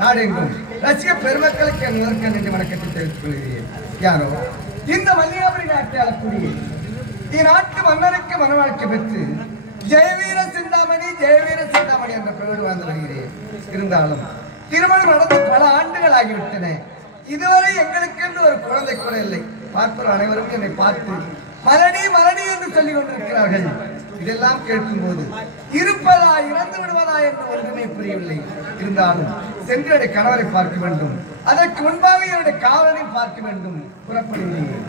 நாடெங்கும் ரசிக பெருமக்களுக்கு முதற்க நின்று வணக்கத்தை தெரிவித்துக் கொள்கிறேன். யாரோ இந்த மல்லிகாபுரி நாட்டை ஆளக்கூடிய இந்நாட்டு மன்னருக்கு மனவாழ்க்கை பெற்று ஜெயவீர சிந்தாமணி என்ற பெயரோடு வாழ்ந்து வருகிறேன். இருந்தாலும் திருமணம் நடந்து பல ஆண்டுகள் ஆகிவிட்டன. இதுவரை எங்களுக்கு என்று ஒரு குழந்தை கூட இல்லை. பார்ப்பவர் அனைவரும் என்னை பார்த்து மலடி மலடி என்று சொல்லிக் கொண்டிருக்கிறார்கள். இதெல்லாம் கேட்கும் போது இருப்பதா இறந்து விடுவதா என்று ஒன்றுமே புரியவில்லை. இருந்தாலும் சென்று என்னுடைய கணவரை பார்க்க வேண்டும், அதற்கு முன்பாக என்னுடைய காவலை பார்க்க வேண்டும். புறப்படுகிறேன்.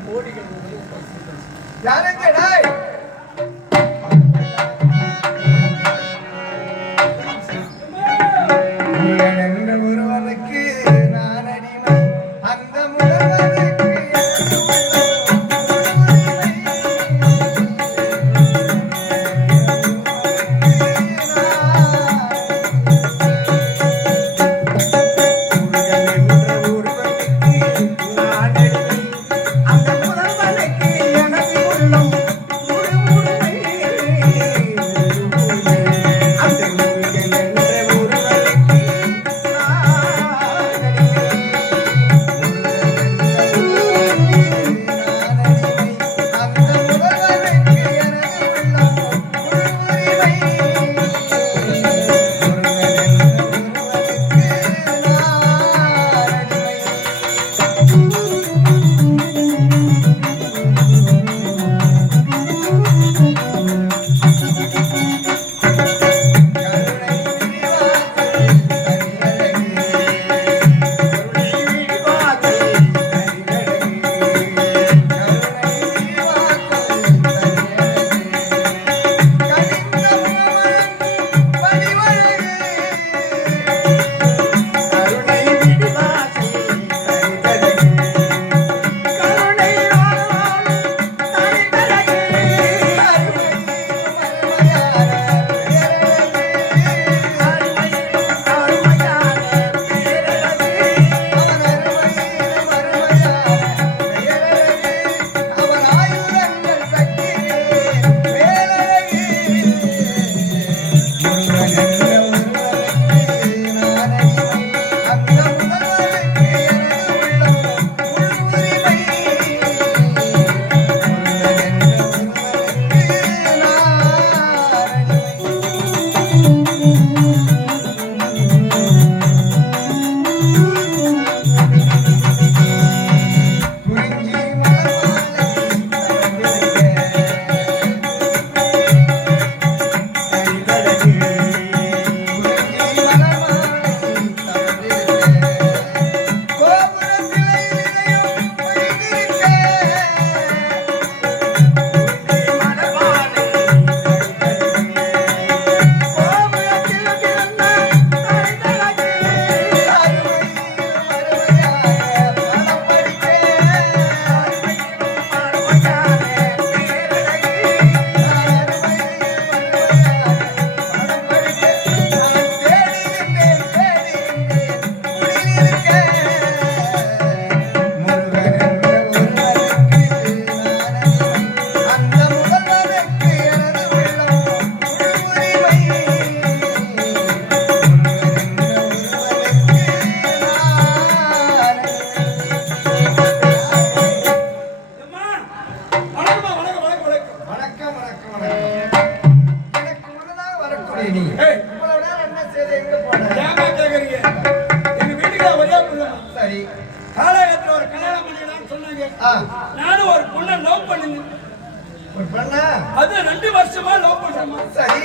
2 வருஷமா லவ் பண்றேம்மா. சரி.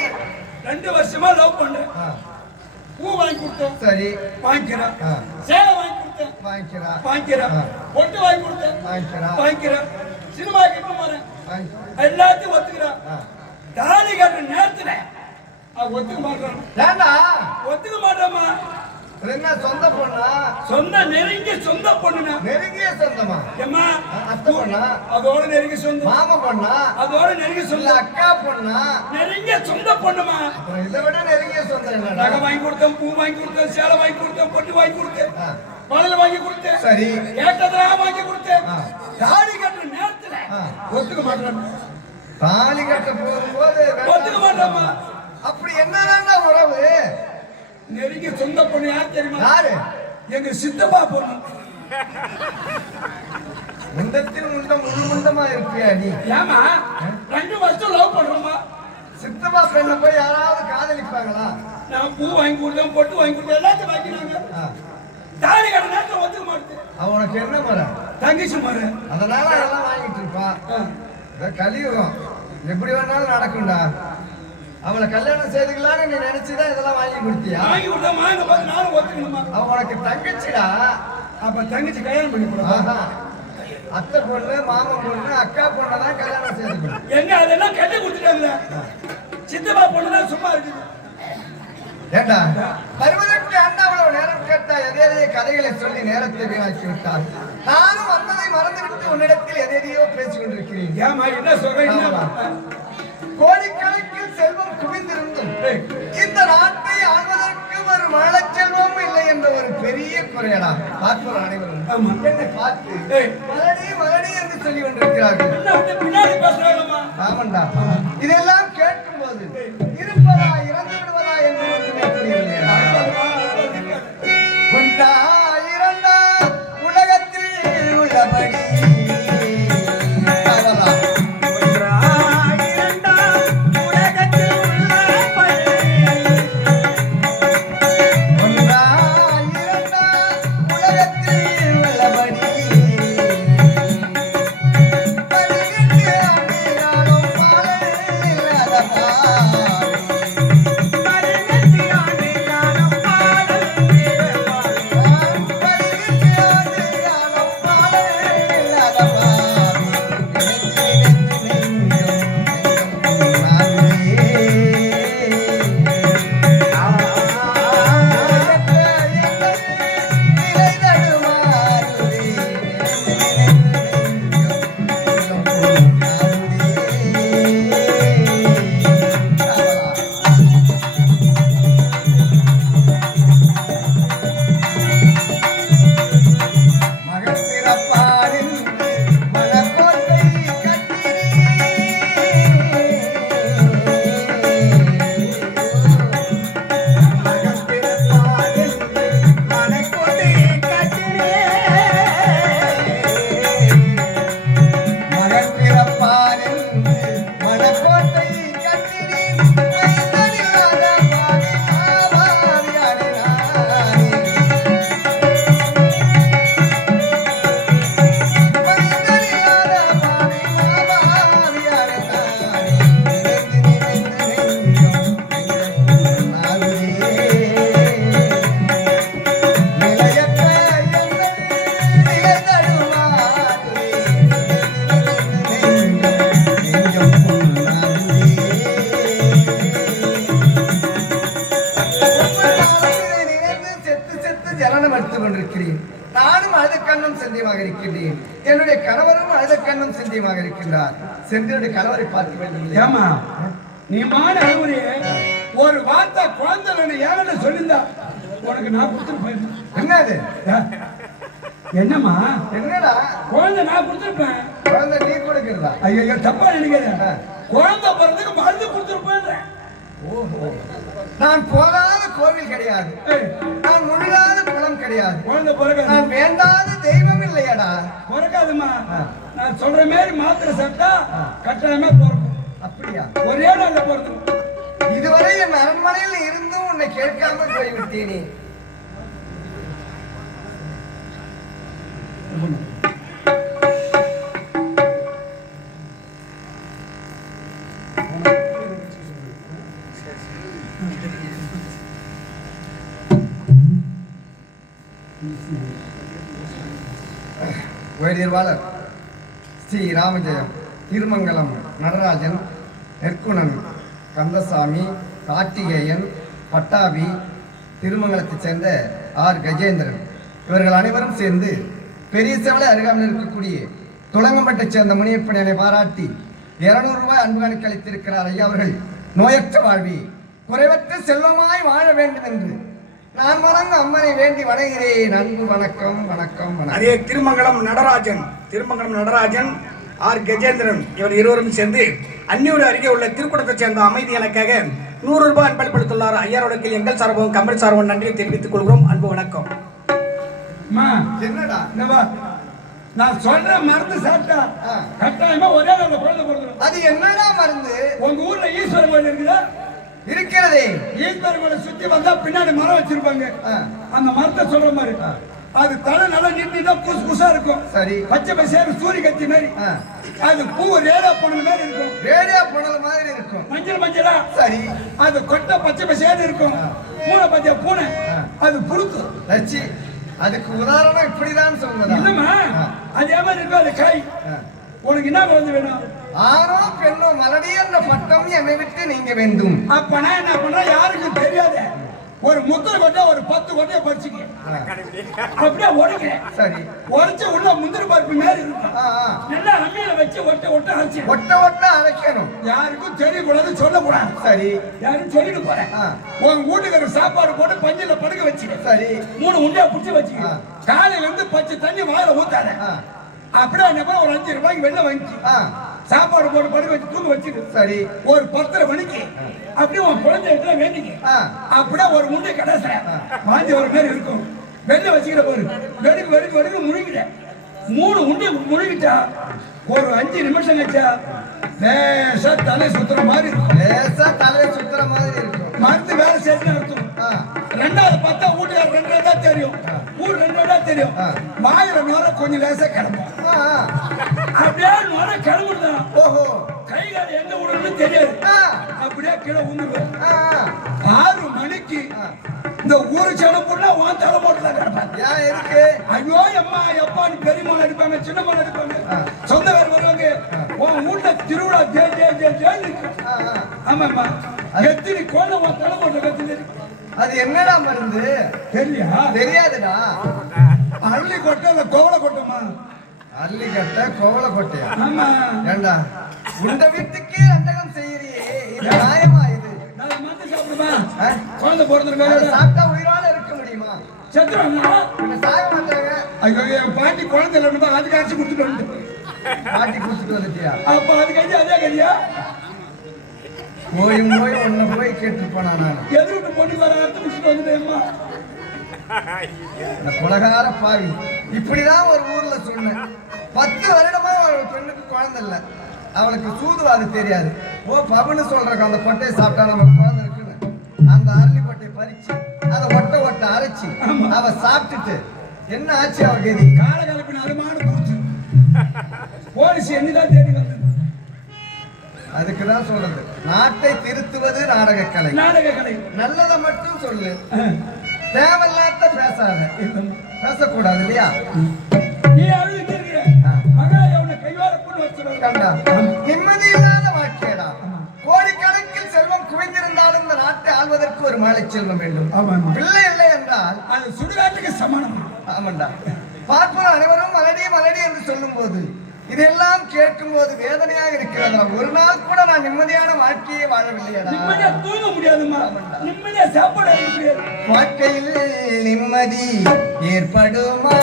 2 வருஷமா லவ் பண்றேன். பூ வாங்கி கொடுத்தேன். சரி. வாங்கிக்கிறேன். சேலை வாங்கி கொடுத்தேன். வாங்கிக்கிறேன். பொட்டு வாங்கி கொடுத்தேன். வாங்கிக்கிறேன். சினிமா கிட்ட போறேன். எல்லாத்தையும் ஒத்துக்கிறேன். தாலி கட்டுற நேரத்துல ஒத்துக்க மாட்டேன். ஏண்டா ஒத்துக்க மாட்டேம்மா. என்ன சொந்த பொண்ணா? சொந்த நெருங்கிய சொந்த பொண்ணுனா? நெருங்கிய சொந்தமா? ஏம்மா அத்தை பொண்ணா? அதோட நெருங்கிய சொந்த. மாமா பொண்ணா? அதோட நெருங்கிய சொந்த. அக்கா பொண்ணா? நெருங்கிய சொந்த பொண்ணுமா? இதை விட நெருங்கிய சொந்தம் என்னடா? நகை வாங்கி கொடுத்தேன், பூ வாங்கி கொடுத்தேன், சேலை வாங்கி கொடுத்தேன், பொட்டு வாங்கி கொடுத்தேன், பழல வாங்கி கொடுத்தேன். சரி. கேட்டதெல்லாம் வாங்கி கொடுத்தேன். தாலி கட்டுற நேரத்துல ஒத்துக்க மாட்டேன். தாலி கட்ட போகும்போது ஒத்துக்க மாட்டேம்மா. அப்படி என்னதான்டா உறவு? நெருங்கிய சொந்த பொண்ணு யார் தெரியுமா? யாரு? எங்க சித்தப்பா பொண்ணு. முண்டத்தில் முண்டமா இருப்பியா நீ? ஏமா 2 வருஷம் லவ் பண்றோமா? சித்தப்பா பெண்ணை போய் யாராவது காதலிப்பாங்களா? நான் பூ வாங்கி கொடுத்தேன், பொட்டு வாங்கி கொடுத்தேன், எல்லாத்தையும் வாங்கினாங்க. தாலி கட்ட நேரத்துல ஒத்துக்க மாட்டேன். அவனுக்கு என்ன மரம்? தங்கச்சி மரம். அதனால அதெல்லாம் வாங்கிட்டு இருப்பா. கலியுகம் எப்படி வேணாலும் நடக்கும்டா. அவளை கல்யாணம் செய்துக்கலான்னு நீ நினைச்சுதான் இதெல்லாம் வாங்கி கொடுத்தியா? வாங்கி கொடுத்தா வாங்க பார்த்து நானும் ஒத்துக்கணுமா? அவன் உனக்கு தங்கச்சிடா. அப்ப தங்கச்சி கல்யாணம் பண்ணி கொடுப்பா. அத்தை பொண்ணு, மாமா பொண்ணு, அக்கா பொண்ணதான் கல்யாணம் செய்துக்கணும். எங்க அதெல்லாம் கட்டி கொடுத்துட்டாங்களே. சித்தப்பா பொண்ணுதான் சும்மா இருக்குது. ஏண்டா வருவதற்கு அண்ணா அவ்வளவு நேரம் கேட்டா எதையதைய கதைகளை சொல்லி நேரத்தை வீணாக்கி விட்டார். நானும் வந்ததை மறந்துவிட்டு உன்னிடத்தில் எதையதையோ பேசிக் கொண்டிருக்கிறேன். ஏமா என்ன சொல்றேன்? கோடிக்கணக்கில் செல்வம் குவிந்திருந்தும் இந்த நாட்டை ஆள்வதற்கு ஒரு மழச்செல்வம் இல்லை என்ற ஒரு பெரிய குறையடா. பார்ப்போர் அனைவரும் என்னை பார்த்து மலடி மலடி என்று சொல்லி கொண்டிருக்கிறார்கள். பின்னாடி பேசுறாங்கம்மா. ஆமண்டா. இதெல்லாம் கேட்கும் போது இருப்பதா இறந்து விடுவதா என்று புரியவில்லை. ஒன்றா இரண்டா உலகத்தில் உள்ளபடி என்னுடைய கணவரும் அழுத கண்ணும் சிந்தியமாக இருக்கின்றார். சென்று கணவரை பார்க்க வேண்டும். ஏமா நீ மான ஒரு வார்த்தை குழந்தை ஏன்னு சொல்லியிருந்தா உனக்கு நான் கொடுத்துருப்பேன். என்னது? என்னம்மா என்னடா குழந்தை நான் கொடுத்துருப்பேன். குழந்தை நீ கொடுக்கிறதா? ஐயோ தப்பா நினைக்கிறேன். குழந்தை பிறந்ததுக்கு மருந்து கொடுத்துருப்பேன். ஓஹோ, நான் போகாத கோவில் கிடையாது, நான் முழுகாத குளம் கிடையாது, குழந்தை பிறக்காது, நான் வேண்டாத தெய்வம் இல்லையடா. பிறக்காதுமா. நான் சொல்ற மாதிரி மாத்திரை சாப்பிட்டா கட்டாயமா பிறக்கும். அப்படியா? ஒரே நாள்ல பிறக்கும். இதுவரை என் அரண்மனையில் இருந்தும் உன்னை கேட்காமல் போய்விட்டேனே. வைத்தியர்வாளர் ஸ்ரீ ராமஜெயம், திருமங்கலம் நடராஜன், நெற்குணன், கந்தசாமி, கார்த்திகேயன், பட்டாபி, திருமங்கலத்தைச் சேர்ந்த ஆர் கஜேந்திரன் இவர்கள் அனைவரும் சேர்ந்து பெரிய செவலை அருகாமல் இருக்கக்கூடிய துளங்கம்பட்டைச் சேர்ந்த முனியப்படியனை பாராட்டி 200 ரூபாய் அன்பு கணக்கு அளித்திருக்கிறார். ஐயா அவர்கள் நோயற்ற வாழ்வி குறைவற்ற செல்வமாய் வாழ வேண்டும் என்று நான் வணங்க அம்மனை வேண்டி வணங்குகிறேன். அன்பு வணக்கம் வணக்கம் வணக்கம். அதே திருமங்கலம் நடராஜன் ஆர் கஜேந்திரன் இவர் இருவரும் சேர்ந்து அந்நியூர் அருகே உள்ள திருக்குடத்தைச் சேர்ந்த அமைதி எனக்காக 100 ரூபாய் அன்பளிப்படுத்துள்ளார். ஐயாரோடக்கில் எங்கள் சார்பும் கமல் சார்பும் நன்றியை தெரிவித்துக் கொள்கிறோம். அன்பு வணக்கம். என்னடா நான் சொல்ற மருந்து சாப்பிட்டா கட்டாயமா ஒரே நாள்ல குழந்தை பிறந்துடும். அது என்னடா மருந்து? உங்க ஊர்ல ஈஸ்வரன் கோயில் இருக்குதா? இருக்கிறதே. ஈஸ்வரன் கோயிலை சுத்தி வந்தா பின்னாடி மரம் வச்சிருப்பாங்க. அந்த மரத்தை சொல்ற மாதிரி அது தலை நல்லா நீட்டா புதுசு புதுசா இருக்கும். சரி. பச்சை பசேரு சூரிய கத்தி மாதிரி அது பூ ரேடியா புனல் மாதிரி இருக்கும். ரேடியா புனல் மாதிரி இருக்கும். மஞ்சளா சரி. அது கொட்டை பச்சை பசேரு இருக்கும். பூனை பச்சை பூனை அது புழுத்து லட்சி. அதுக்கு உதாரணம் இப்படிதான் சொல்லுவதா? இல்லம்மா அதே மாதிரி இருக்கும். அது கை. உனக்கு என்ன குழந்தை வேணும்? ஆணோ பெண்ணோ மலடி என்ற பட்டம் என்னை விட்டு நீங்க வேண்டும். அப்ப நான் என்ன பண்றேன் யாருக்கும் தெரியாது. ஒரு முத்திரை கொட்டை ஒரு 10 கொட்டையை பறிச்சுக்க அப்படியே உடைக்க. சரி. உடைச்சு உள்ள முந்திரி பருப்பு மாதிரி இருக்கும். நல்லா அம்மியில வச்சு ஒட்ட அரைச்சு ஒட்ட அரைக்கணும். யாருக்கும் தெரியக்கூடாது, சொல்லக்கூடாது. சரி. யாரும் சொல்லிட்டு போறேன். உன் வீட்டுக்கு சாப்பாடு போட்டு பஞ்சில படுக்க வச்சுக்க. சரி. 3 உண்டியா புடிச்சு வச்சுக்க. காலையில இருந்து பச்சை தண்ணி வாயில ஊத்தாத. அப்படியே என்ன ஒரு 5 ரூபாய்க்கு வெளில வாங்கி சாப்பாடு போட்டு படுக்க வச்சு தூங்க வச்சுக்க. சரி. ஒரு 10:30 மணிக்கு அப்படியே உன் குழந்தை வேண்டிக்க. அப்படியே ஒரு முண்டை கடைச வாந்தி ஒரு மாதிரி இருக்கும். வெளில வச்சுக்கிற போரு வெடுக்கு முழுங்கிட்ட 3 உண்டை முழுங்கிட்டா ஒரு 5 நிமிஷம் கழிச்சா லேசா தலை சுத்துற மாதிரி இருக்கும். மருந்து வேலை சேர்த்து அர்த்தம். 2வது பார்த்தா வீட்டுக்கார 2 தான் தெரியும். ஊர் 2 தான் தெரியும். வாயில நோர கொஞ்சம் லேசா கிளம்பும். அப்படியே நோர கிளம்புதான். ஓஹோ. கைகால எங்க விடணும்னு தெரியாது. அப்படியே கீழே உந்துருவேன். 6 மணிக்கு இந்த ஊரு செலப்புனா உன் தலை போட்டு தான் கிடப்பாங்க. ஐயோ அம்மா எப்பான்னு பெரியம்மா அடிப்பாங்க, சின்னம்மா அடிப்பாங்க, சொந்த பேர் வருவாங்க. உன் வீட்டுல திருவிழா ஜே. ஆமாம்மா எத்தினி கோல உன் தலை போட்டு கத்து. அது என்னடா மருந்து? தெரியாதுடா. அள்ளி கொட்டை இல்ல கோவலை கொட்டமா? அள்ளி கட்ட கோவலை கொட்டையா? ஆமா. ஏண்டா உண்ட வீட்டுக்கே அண்டகம் செய்யறியே, இது நியாயமா? இது நான் மருந்து சாப்பிடுமா? குழந்தை பிறந்திருக்கா? சாப்பிட்டா உயிரோட இருக்க முடியுமா? செத்துருவாங்க. சாக மாட்டாங்க. ஐயோ என் பாட்டி குழந்தை இல்லைன்னு அதுக்கு அரைச்சு கொடுத்துட்டு வந்து. பாட்டி கொடுத்துட்டு வந்துட்டியா? அப்ப அது கஞ்சி அதே கஞ்சியா? போய் ஒன்ன போய் கேட்டுருப்பானா? நான் எதிர்த்து பொண்ணு வர அர்த்தம் முடிச்சுட்டு வந்துட்டேம்மா. கொலகார பாவி. இப்படிதான் ஒரு ஊர்ல சொன்னேன். 10 வருடமா ஒரு பெண்ணுக்கு குழந்தை இல்லை. அவளுக்கு சூதுவாது தெரியாது. ஓ பபுன்னு சொல்றாங்க அந்த கொட்டையை சாப்பிட்டா நமக்கு குழந்தை இருக்குன்னு. அந்த அரளி கொட்டையை பறிச்சு அதை ஒட்ட அரைச்சி அவ சாப்பிட்டுட்டு என்ன ஆச்சு? அவ கதி காலகலப்பின் அருமான போச்சு. போலீஸ் என்னதான் தேடி வந்தது. அதுக்குதான் சொல்றது நாட்டை திருத்துவது நாடகக்கலை. நல்லதை மட்டும் சொல்லு, தேவையில்லாத பேசக்கூடாது இல்லையா? நிம்மதி இல்லாத வாழ்க்கையடா. கோடிக்கணக்கில் செல்வம் குவிந்திருந்தாலும் இந்த நாட்டை ஆள்வதற்கு ஒரு மாலை செல்வம் வேண்டும். பிள்ளை இல்லை என்றால் அது சுடுகாட்டுக்கு சமானம். ஆமாண்டா. பார்ப்போர் அனைவரும் மலடி என்று சொல்லும் போது இதெல்லாம் கேட்கும் போது வேதனையாக இருக்கிறதா? ஒரு நாள் கூட நான் நிம்மதியான வாழ்க்கையை வாழவில்லையடா. நிம்மதியா தூங்க முடியாதுமா, நிம்மதியா சாப்பாடு முடியாது. வாழ்க்கையில் நிம்மதி ஏற்படுமா?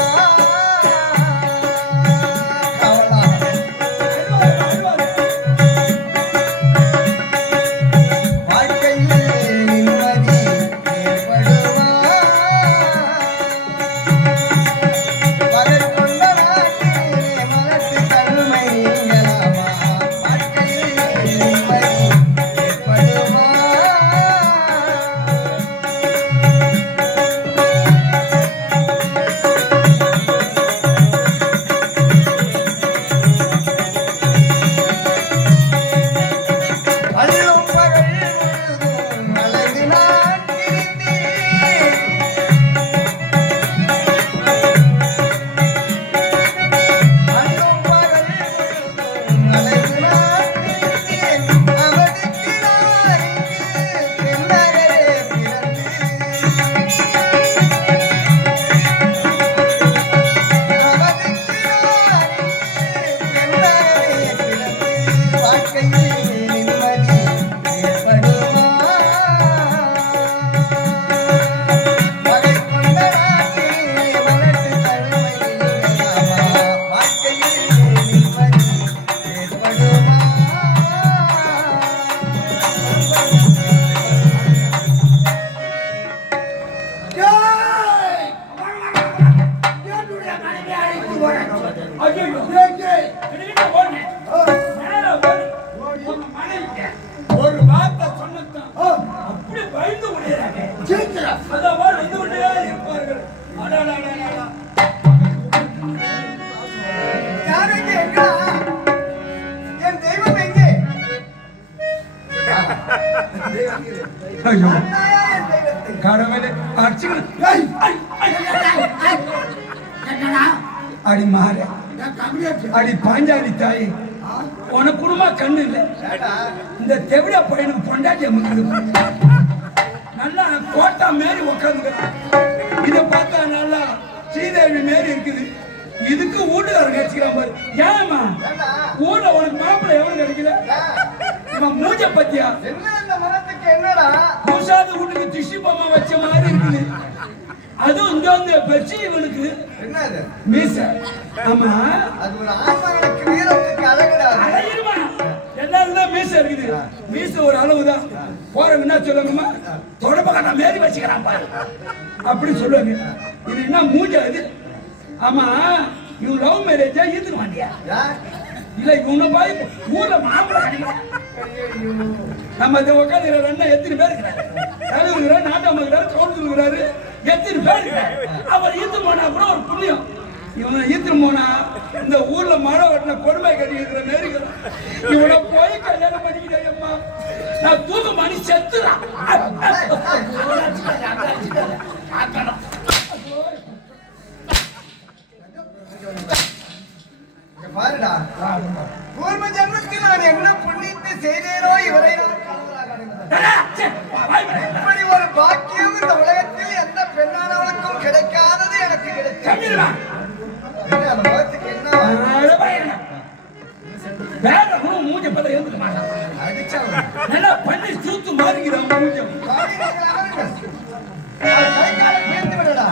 அடி மாற அடி பாஞ்சாலி தாய் உனக்கு குடும்ப கண்ணு இல்லை இந்த தெவிட பையனுக்கு பொண்டாட்டி அமுக்குது நல்லா கோட்டா மாரி உட்காந்து இதை பார்த்தா நல்லா ஸ்ரீதேவி மாரி இருக்குது இதுக்கு வீட்டுக்காரங்க வச்சுக்கிறான் பாரு ஏமா ஊர்ல உனக்கு மாப்பிள்ளை எவனும் கிடைக்கல இவன் மூஞ்ச பத்தியா மூசாத வீட்டுக்கு திஷி பொம்மை வச்ச மாதிரி இருக்குது அதுவும் இங்க வந்து பெருசு இவனுக்கு என்னது மீச ஆமா அது ஒரு ஆண்மகனுக்கு வீரத்துக்கு அழகுடா அழகிருமா எல்லாரும் தான் மீச இருக்குது மீச ஒரு அளவுதான் போறவங்க என்ன சொல்லுங்கம்மா தொடப்ப கட்டா மாரி வச்சுக்கிறான் பாரு அப்படி சொல்லுவாங்க இது என்ன மூஞ்ச இது ஆமா இவன் லவ் மேரேஜா ஈத்துக்கு மாட்டியா இல்ல இவனை போய் ஊர்ல மாப்பிள்ளை கிடைக்கிறான் நம்ம இந்த உட்காந்து ரெண்டா எத்தனை பேர் இருக்கிறாரு தலைவர் இருக்கிறாரு நாட்டாம இருக்கிறாரு கவுன்சில் இருக்கிறாரு எத்தனை பேர் இருக்கிறாரு அவர் ஈத்து போனா கூட ஒரு புண்ணியம் இவனை ஈத்து போனா இந்த ஊர்ல மழை வெட்டின கொடுமை கட்டி இருக்கிற நேரிகள் இவனை போய் கல்யாணம் பண்ணிக்கிட்டேன் அம்மா நான் தூக்க மணி செத்துறான் பாருடா பூர்வ ஜென்மத்தில் நான் என்ன புண்ணியத்தை செய்தேனோ இவரை இப்படி ஒரு பாக்கியம் இந்த உலகத்தில் எந்த பெண்ணானவளுக்கும் கிடைக்காதது எனக்கு கிடைத்தது அந்த முகத்துக்கு என்ன வேற மூஞ்ச பத்த எழுந்துக்க மாட்டான் அடிச்சவன் நல்லா பண்ணி சூத்து மாறிக்கிறான் மூஞ்சம் கை காலை பேர்த்து விடடா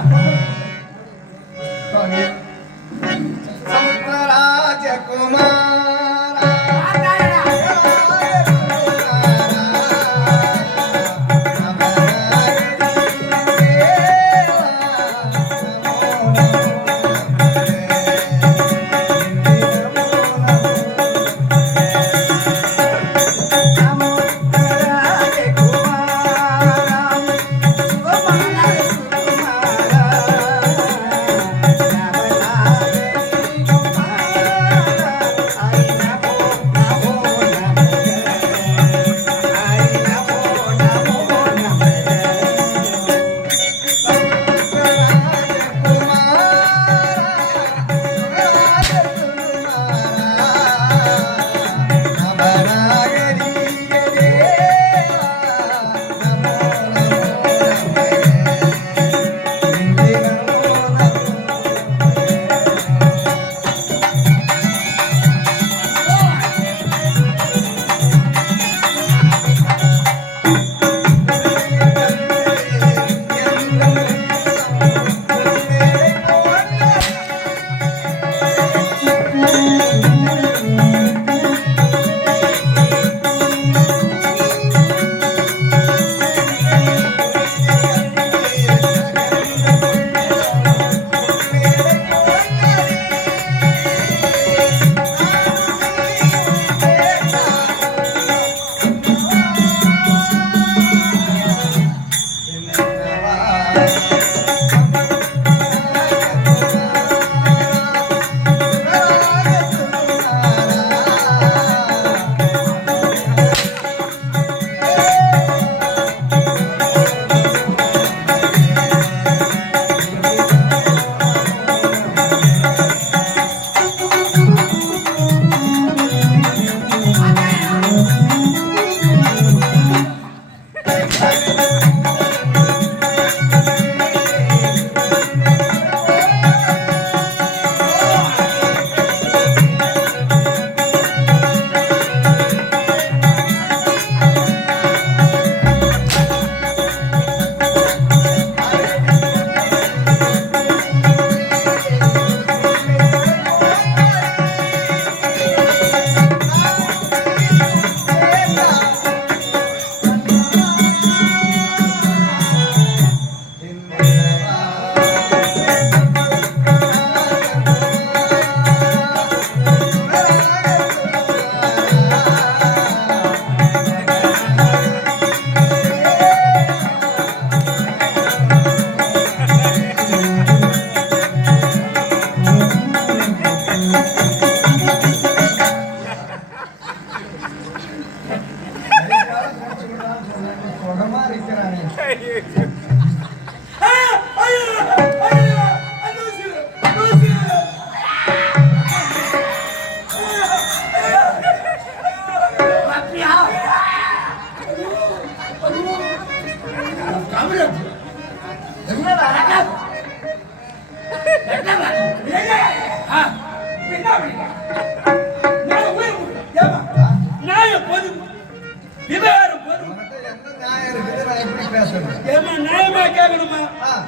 நான் கேட்கணுமா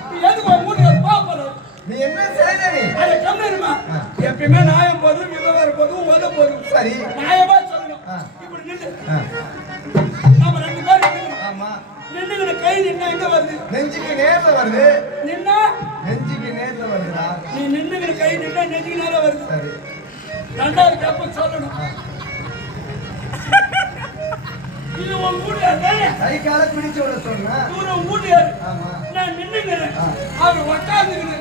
நீ எதுக்கு உன் மூணு பாப்பல நீ என்ன செய்த நீ அதை கம்மிடுமா எப்பயுமே நியாயம் போதும் விவகாரம் போதும் உத போதும் சரி நியாயமா சொல்லணும் இப்படி நின்று நாம ரெண்டு பேரும் நிக்கணும். ஆமா நின்னுகிற கை நின்னா எங்க வருது நெஞ்சுக்கு நேர்ல வருது நின்னா நெஞ்சுக்கு நேர்ல வருதுடா நீ நின்னுகிற கை நின்னா நெஞ்சுக்கு நேரா வருது சரி ரெண்டாவது கேப்ப சொல்லணும் இது உன் வீட்டுல கை கால பிடிச்சு விட சொன்னா இவரு வீட்டுல ஆமா நான் நின்னுகிறேன் அவர் உட்காந்துக்கிட்டு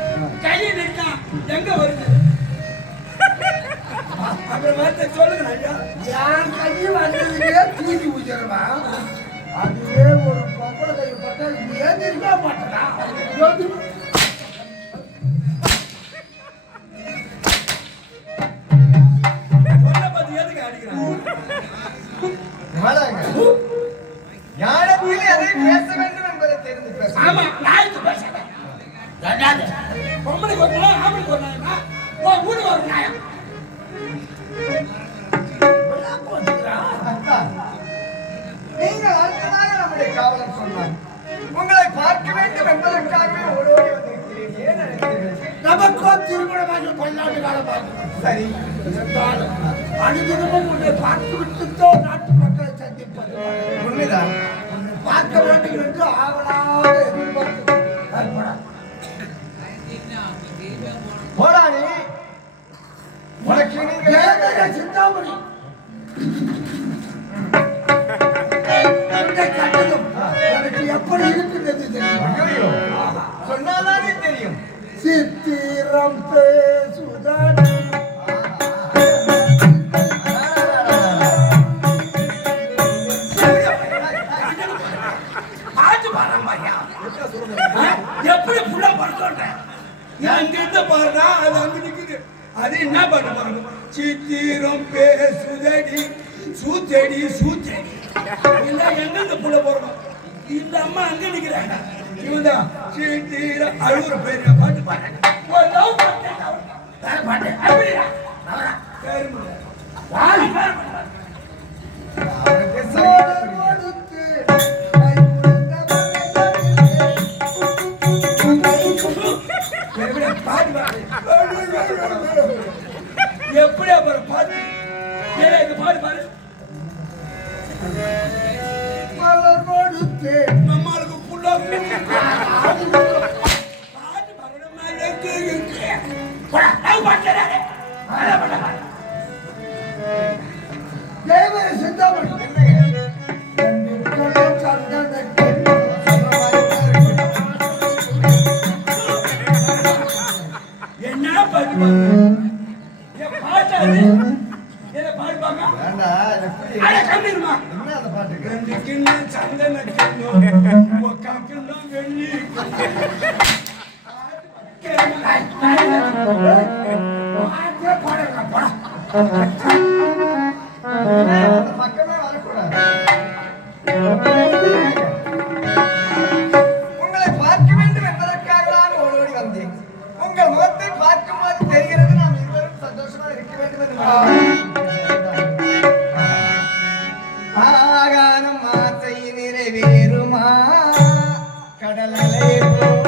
கையை நின்னா எங்க வருது அப்புறம் வார்த்தை சொல்லுங்க ஐயா யார் கையை வந்ததுக்கே தூக்கி ஊச்சிருமா அதுவே ஒரு பொம்பளை கை பட்டா ஏந்திருக்கா மாட்டா சொல்ல பார்த்து எதுக்கு அடிக்கிறாங்க ஞானத்தில் எதை பேச வேண்டும் என்பதை தெரிந்து பேச ஆமா நாய்க்கு பேசுறேன் ரெண்டாவது பொம்பளைக்கு ஒரு நாயம் ஆம்பளைக்கு ஒரு நாயமா உன் வீட்டுக்கு ஒரு நாயம் நீங்கள் அடுத்ததாக நம்முடைய காவலன் சொன்னார் உங்களை பார்க்க வேண்டும் என்பதற்காகவே ஓடோடி வந்திருக்கிறேன் ஏன் நினைக்கிறீர்கள் நமக்கோ திருமணமாக கொண்டாண்டு காலமாக சரி அனுதினமும் உன்னை பார்த்து விட்டுத்தோ நாட்டு மக்களை சந்திப்பது உண்மைதான் உன்னை பார்க்க வேண்டும் என்று ஆவலாக எதிர்பார்த்து போடானே உனக்கு நீங்கள் சிந்தாமணி உன்னை கண்டதும் எனக்கு எப்படி இருக்கின்றது தெரியுமா? ஐயோ, சொன்னாதானே தெரியும் சித்திரம் பேசுதல் பாட்டு பாடுறேன் எப்படி புள்ள படுத்துறேன் அங்க இருந்து பாருடா அது அங்க நிக்குது அது என்ன பாட்டு பாருங்க சித்திரம் பேசுதடி சூத்தடி சூத்தடி இல்ல எங்க இந்த புள்ள போறோம் இந்த அம்மா அங்க நிக்கிறாங்க இவன்தான் சித்திரம் அழுகுற பேரு பாட்டு பாடுறேன் ஒரு லவ் பாட்டு அப்படியா பேரு அவனுக்கு சரி கொடுத்து கை கொடுத்த எப்படி அப்புறம் பாட்டு ஏன் இது பாடு பாரு மலர் கொடுத்து நம்மளுக்கு புள்ள பாட்டு பாடுற மாதிரி இருக்கு தேவர சிந்தாமணி என்ன பாட்டு என் பாட்டு என்ன பாட்டு பாக்க வேண்டா எப்படி அட கண்ணிருமா என்ன அந்த பாட்டுக்கு ரெண்டு கிண்ணம் சந்தன கிண்ணம் ஒக்கா கிண்ணம் வெள்ளி அந்த பக்கமே வரக்கூடாது உங்களை பார்க்க வேண்டும் என்பதற்காக தான் ஓடோடி வந்தேன் உங்கள் முகத்தை பார்க்கும்போது தெரிகிறது நாம் இருவரும் சந்தோஷமா இருக்க வேண்டும் என்று ஆகாரம் ஆசை நிறைவேறுமா கடல் அலை போல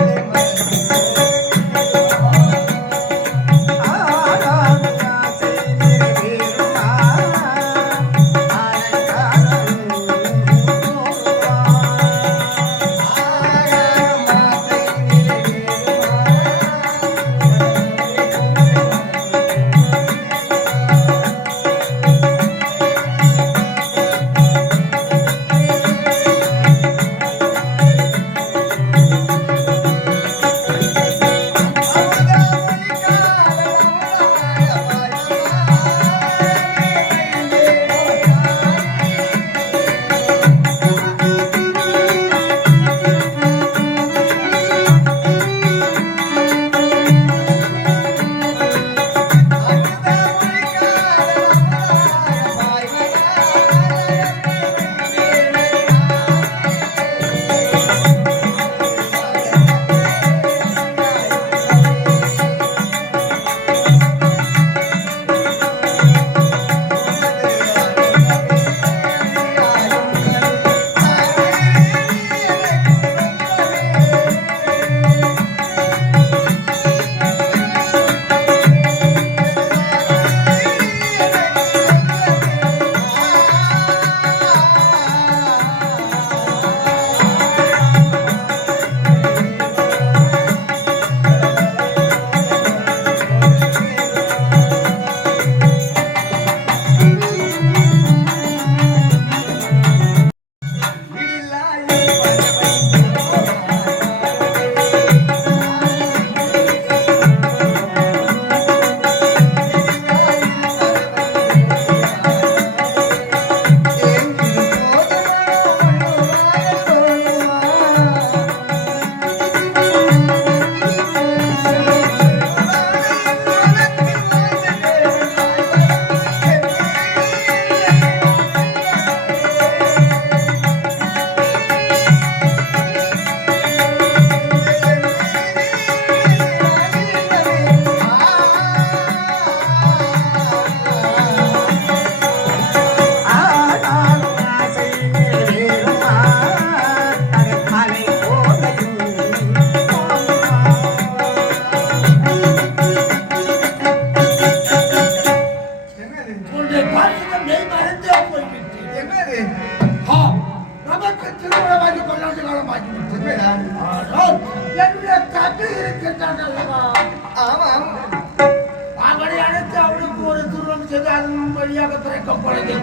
வழியாக திறக்கப்படுது.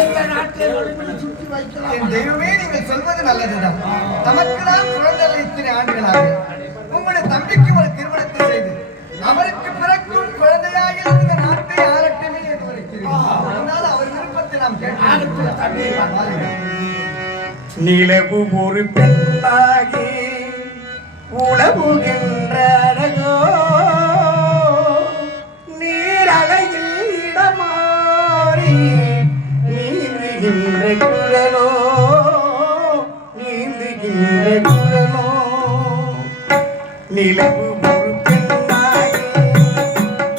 எந்த நாட்டை வழிபடி சுற்றி என் வைக்கலாம். தெய்வமே, நீங்கள் சொல்வது நல்லதுதான். நமக்கு தான் குழந்தைகள் இத்தனை ஆண்டுகளாக உங்களுடைய தம்பிக்கு ஒரு திருமணத்தை செய்து அவருக்கு பிறக்கும் குழந்தையாக இந்த நாட்டை ஆளட்டுமே என்று இருக்கிறேன். அதனால் அவர் விருப்பத்தை நாம் கேட்டு நிலவு ஒரு பெண்ணாகி உலவுகின்ற அழகோ நீரலையில் இடமாறி நீந்துகின்ற குழலோ நீந்துகின்ற குழலோ நிலவு ஒரு பெண்ணாகி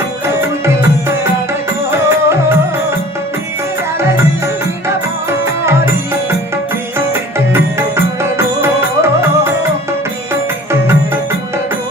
உலவுகின்ற அழகோ நீரலையில் இடமாறி நீந்துகின்ற குழலோ நீந்துகின்ற குழலோ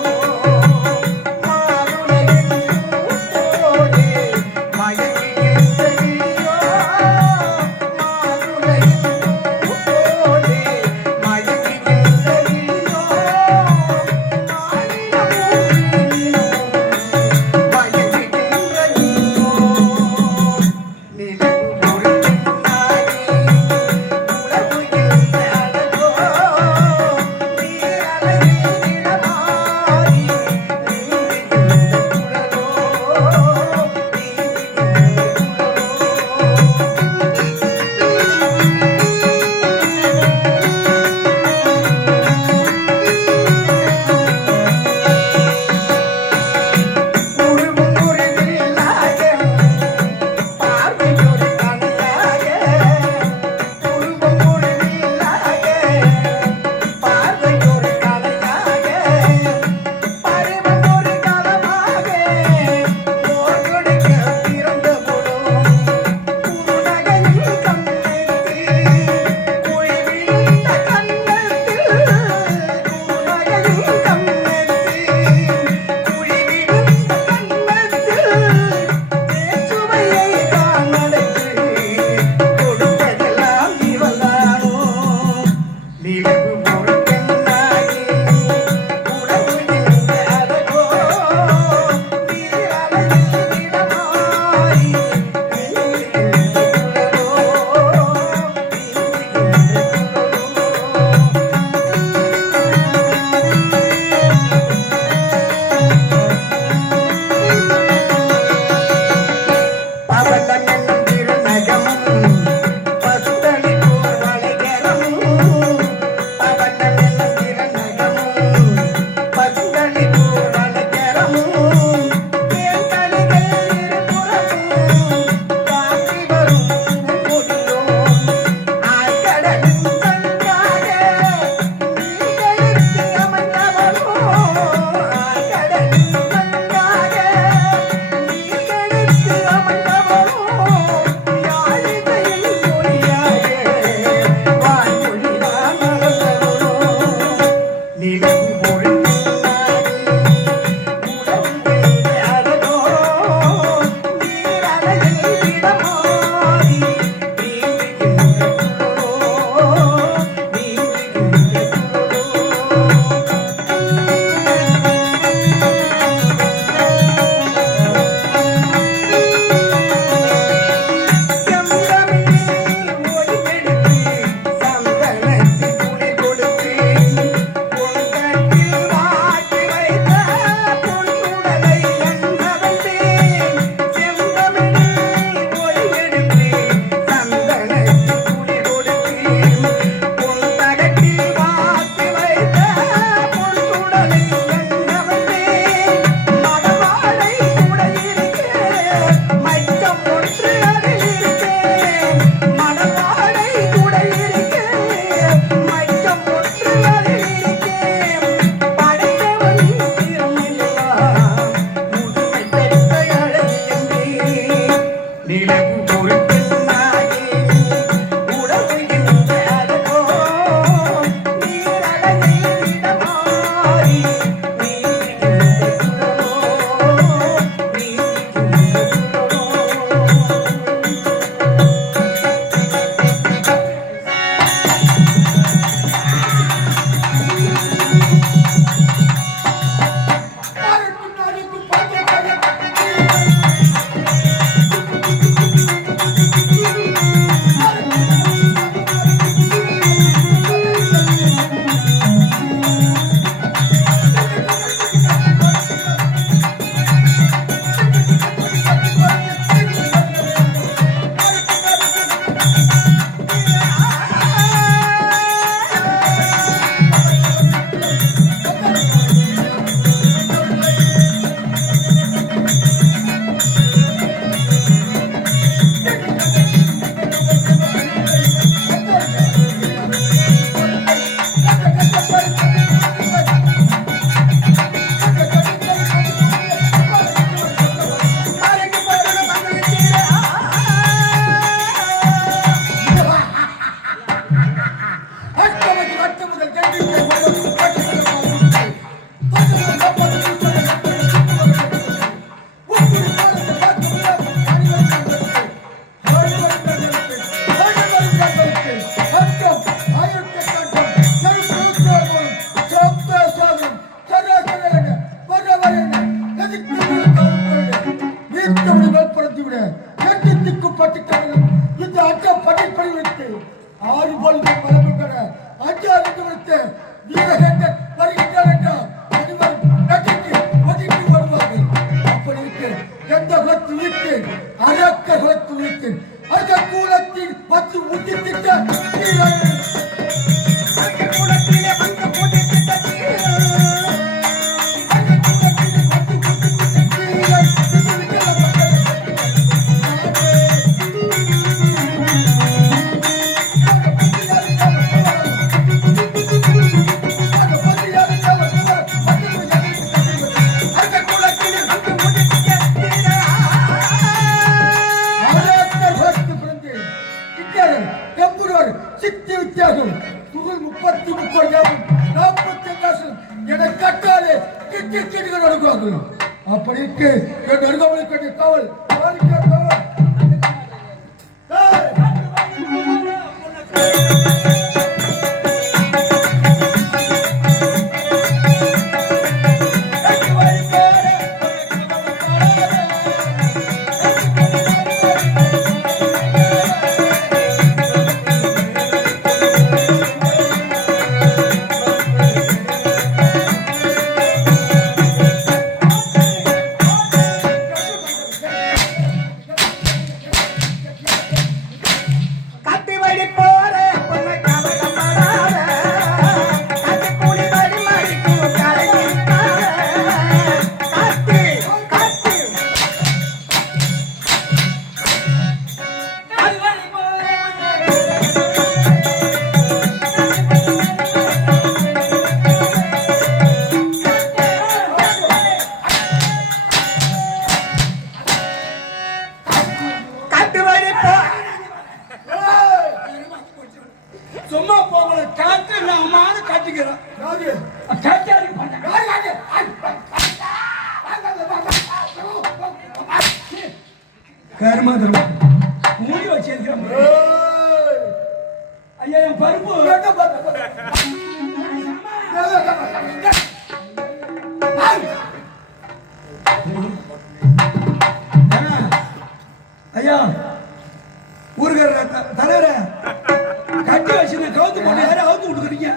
புரிஞ்சு விட எட்டுக்கு பட்டு கடலும் இந்த அக்கா பட்டிப்படி வைத்து 6 பொழுது மரபுகிற 5 வைத்து வீரகண்டன் வருகின்றார் என்றால் அனைவரும் கட்டிக்கு ஒதுக்கி வருவார்கள். அப்படி இருக்கு எந்த குலத்து வீட்டு அரக்க குலத்து வீட்டு அந்த கூலத்தில் 10 முட்டித்திட்ட அப்படிக்கு என் நடுவர்களுக்கு காவல் சும்மா போகல காட்டு நான் காட்டிக்கிறேன் கருமாதிரம் மூடி வச்சிருக்கிறேன். ஐயா என் பருப்பு ஐயா ஊருக்கார தலைவர கட்டி வச்சு கவுத்து போட்டு யாரும் அவுத்து விட்டுக்கிறீங்க.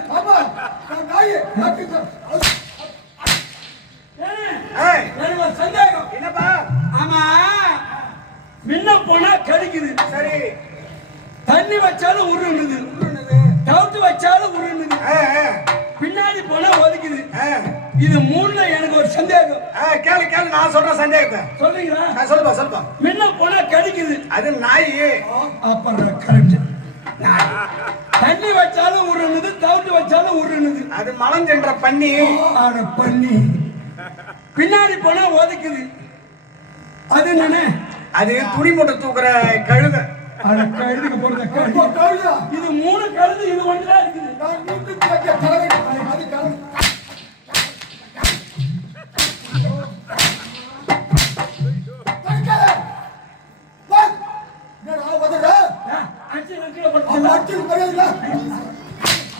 சந்தேகம் என்னப்பா? ஆமா முன்ன போனா கடிக்குது. சரி, தண்ணி வச்சாலும் உருணுது, கவுத்து வச்சாலும் உருணுது, பின்னாடி போனா ஒதுக்குது. இது மூணுல எனக்கு ஒரு சந்தேகம். கேளு கேளு, நான் சொல்ற சந்தேகத்தை சொல்றீங்களா? சொல்லுப்பா சொல்லுப்பா. முன்ன போனா கடிக்குது, அது நாய். அப்புறம் கரெக்ட். தண்ணி வச்சாலும் உருணுது, கவுத்து வச்சாலும் உருணுது, அது மலஞ்சென்ற பண்ணி. ஆட பண்ணி. பின்னாடி போனா ஒதுக்குது, அது என்னன்னு? அது துணி மூட்டை தூக்குற கழுத. அட கழுதுக்கு போறத கழுது. இது 3 கழுது, இது ஒன்றா இருக்குது.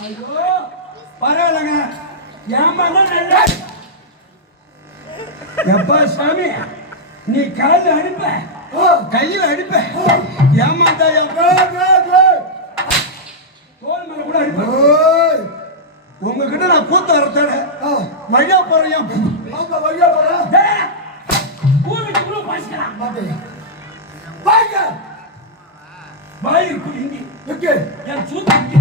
ஐயோ பரவாயில்லங்க, ஏமாந்தா நல்ல. எப்பா சாமி, நீ காலில் அடிப்ப, கையில் அடிப்ப, ஏமாந்தா தோல் மேல கூட அடிப்ப. உங்ககிட்ட நான் கூத்த வரத்தோட வழியா போறேன். வழியா போறேன் பாய் இருக்கு இங்கே, என் சூத்து இங்கே.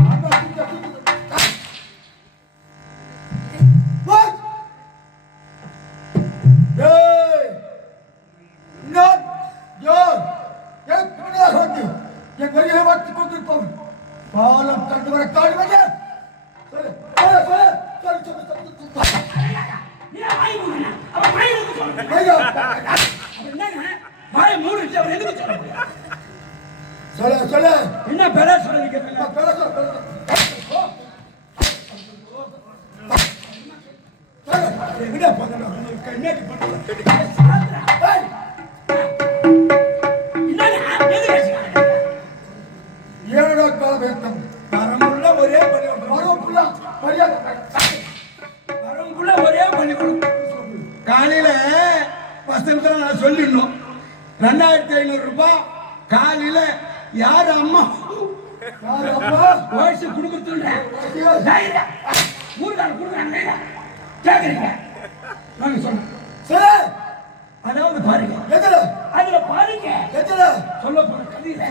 பாலம் கண்டு வர காடு வர என்ன பேர சொல்லுங்க? காலையில 10 நிமிஷம் நான் சொல்லிடணும். 2500 ரூபாய் காலையில யாரு அம்மா வயசு குடும்பத்துல ஊர்கான கொடுக்குறாங்க கேக்குறீங்க நாங்க சொன்னோம். அதாவது பாருங்க அதுல பாருங்க சொல்ல போற கதையில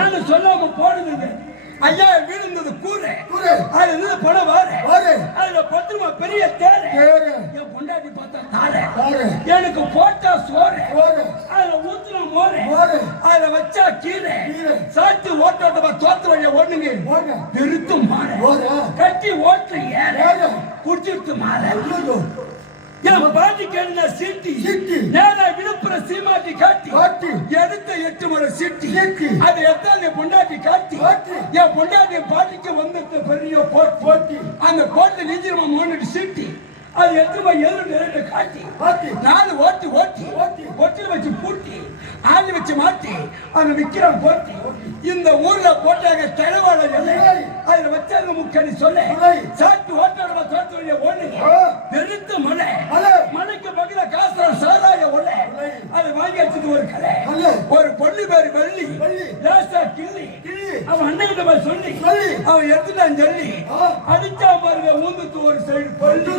நானும் சொல்லாம போனது ஐயா வீழ்ந்தது கூரை அதுல இருந்து பணம் வாரு அதுல 10 ரூபாய் பெரிய தேரை என் பொண்டாட்டி பார்த்தா தாரை எனக்கு போட்டா சோறு அதுல ஊத்துன மோரு அதுல வச்சா கீரை சாத்தி ஓட்டோட்டமா தோத்து வழிய ஒண்ணுங்க பெருத்து மாற கட்டி ஓட்டு ஏற குடிச்சிட்டு மாற என் பாட்டிக்கு என்ன சீட்டி நேரா விழுப்புற சீமாட்டி காட்டி எடுத்த 8 முறை சீட்டி அதை எத்தாந்த பொண்டாட்டி காட்டி என் பொண்டாட்டி பாட்டிக்கு வந்த பெரிய போட்டி அந்த கோட்டை நெஞ்சிரமா மூணு சீட்டி அது எத்தனை எதிர்த்து காட்டி 4 ஓட்டி வச்சு பூட்டி ஆணி வச்சு மாட்டி அவன் விக்ரம் போட்டி இந்த ஊர்ல போட்டாங்க தழவாழ அதுல வச்சாங்க முக்கணி சொல்ல சாட்டு ஓட்டோட தோற்று ஒண்ணுங்க பெருத்த மலைக்கு பக்கத்துல காசுற சாராய ஒண்ணு அதை வாங்கி வச்சுட்டு ஒரு கலை ஒரு பொண்ணு பேரு வெள்ளி லேசா கிள்ளி அவன் அண்ணன் மாதிரி சொல்லி அவன் எடுத்துட்டான் சொல்லி அடிச்சா பாருங்க ஊந்துட்டு ஒரு சைடு பள்ளி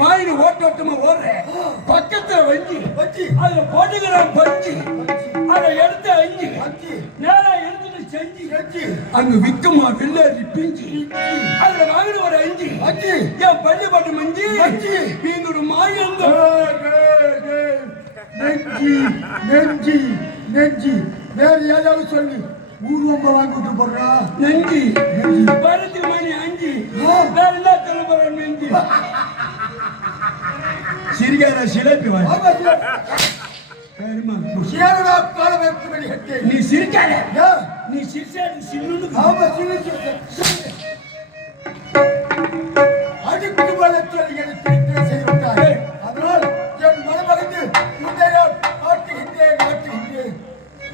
வாயினு ஓட்டோட்டமா ஓடுற பக்கத்துல வஞ்சி அதுல போட்டுக்கிறான் பஞ்சு அதை எடுத்து அஞ்சு நேரா எடுத்துட்டு செஞ்சு அங்க விக்குமா வெள்ளரி பிஞ்சு அதுல வாங்கின ஒரு அஞ்சு என் பள்ளி பாட்டு மஞ்சி வீந்தோட மாயந்த நெஞ்சி வேற ஏதாவது சொல்லி ஊர்வம்ப வாங்கிட்டு போடுறா நெஞ்சி பருத்தி மணி அஞ்சு வேற என்ன சொல்ல போற நெஞ்சி சிரிக்கார சிலைப்பு நீ சிரிக்காத நீ சிரிச்சாடு சின்னு அடிப்படை வளர்ச்சியில் எனக்கு செய்துவிட்டாய் அதனால் என் மனமகந்து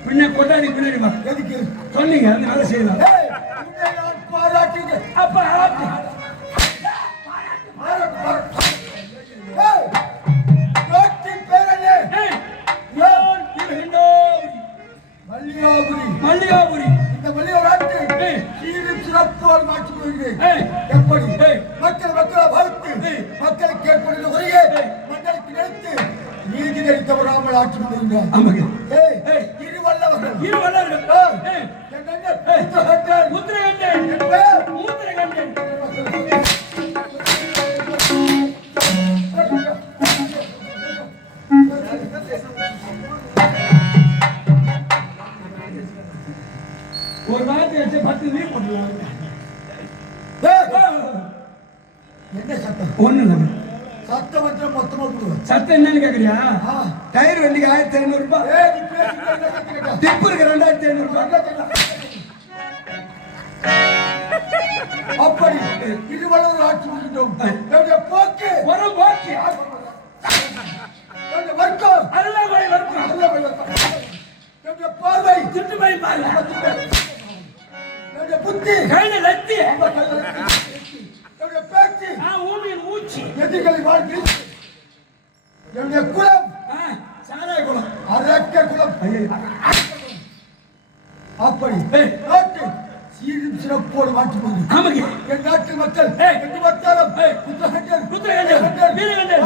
பின்ன கொண்டாடி பின்னாடி வா எதுக்கு சொன்னீங்க அந்த வேலை செய்யலாம் பாராட்டுங்க அப்ப மல்லிகாபுரி இந்த மல்லிகாபுரி சீரும் சிறப்போடு மாற்றி கொள்கிறேன் எப்படி மக்களை வாழ்த்து மக்களுக்கு ஏற்படுகிற உரையை மக்களுக்கு நிறுத்து நீதி நடித்தவராமல் ஆட்சி கொண்டிருந்தார் இருவல்லவர்கள் ஒரு வாரத்தை வச்சு 10 நீர் போட்டுருவாங்க என்ன சட்டம் ஒண்ணு சட்டம் வச்சா மொத்தமா கொடுவேன் சட்டம் என்னன்னு கேக்குறியா டயர் வண்டிக்கு 1500 ரூபாய் டிப்பு இருக்கு 2500 ரூபாய் அப்படி இருவரும் ஆட்சி முடிந்தோம் போக்கு வர்க்கம் பார்வை திட்டுமை புத்தி கையில லத்தி பேச்சு ஊமியின் மூச்சு எதிர்களை வாழ்க்கை என்னுடைய குலம் சாராய குலம் அரக்க குலம் அப்படி நாட்டு சீரும் சிறப்போடு மாற்றி கொண்டு என் நாட்டு மக்கள் எட்டு வட்டாரம் வீரகண்டன்